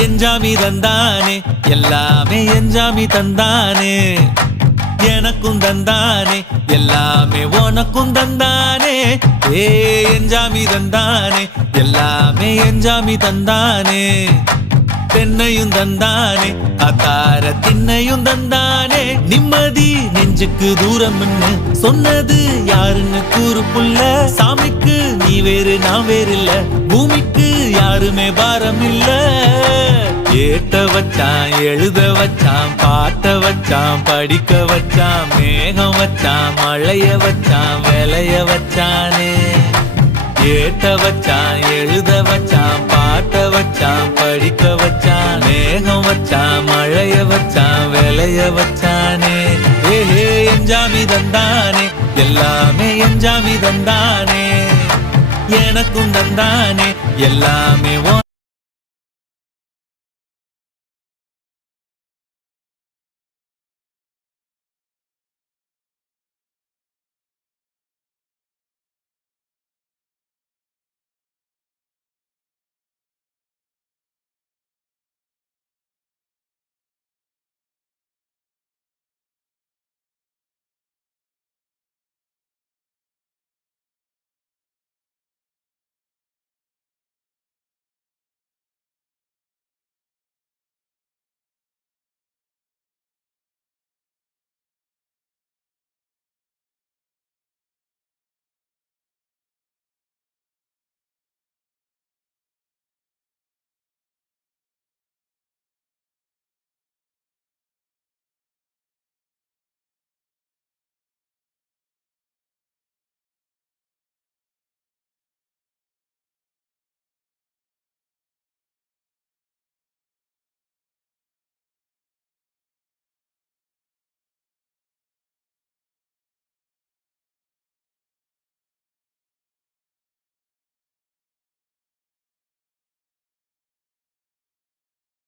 எஞ்சாமி தந்தானே எல்லாமே எஞ்சாமி தந்தானே எனக்கும் தந்தானே எல்லாமே உனக்கும் தந்தானே ஏ எஞ்சாமி தந்தானே எல்லாமே எஞ்சாமி தந்தானே தென்னையும் தந்தானே அத்தார திண்ணையும் தந்தானே நிம்மதி நெஞ்சுக்கு தூரம்னு சொன்னது யாருன்னு கூறு புள்ள சாமிக்கு நீ வேறு நான் வேறு இல்ல பூமிக்கு யாருமே பாரம் இல்ல ஏட்ட வச்சான் எழுத வச்சான் பாட்ட வச்சான் படிக்க வச்சான் மேகம் வச்சான் மழைய வச்சான் விளைய வச்சானே ஏட்ட வச்சான் எழுத வச்சான் பாட்ட வச்சான் படிக்க வச்சான் மேகம் வச்சான் மழைய வச்சான் விளைய வச்சானே ஏஹே எஞ்சாமி தந்தானே எல்லாமே எஞ்சாமி தந்தானே எனக்கும் தந்தானே எல்லாமே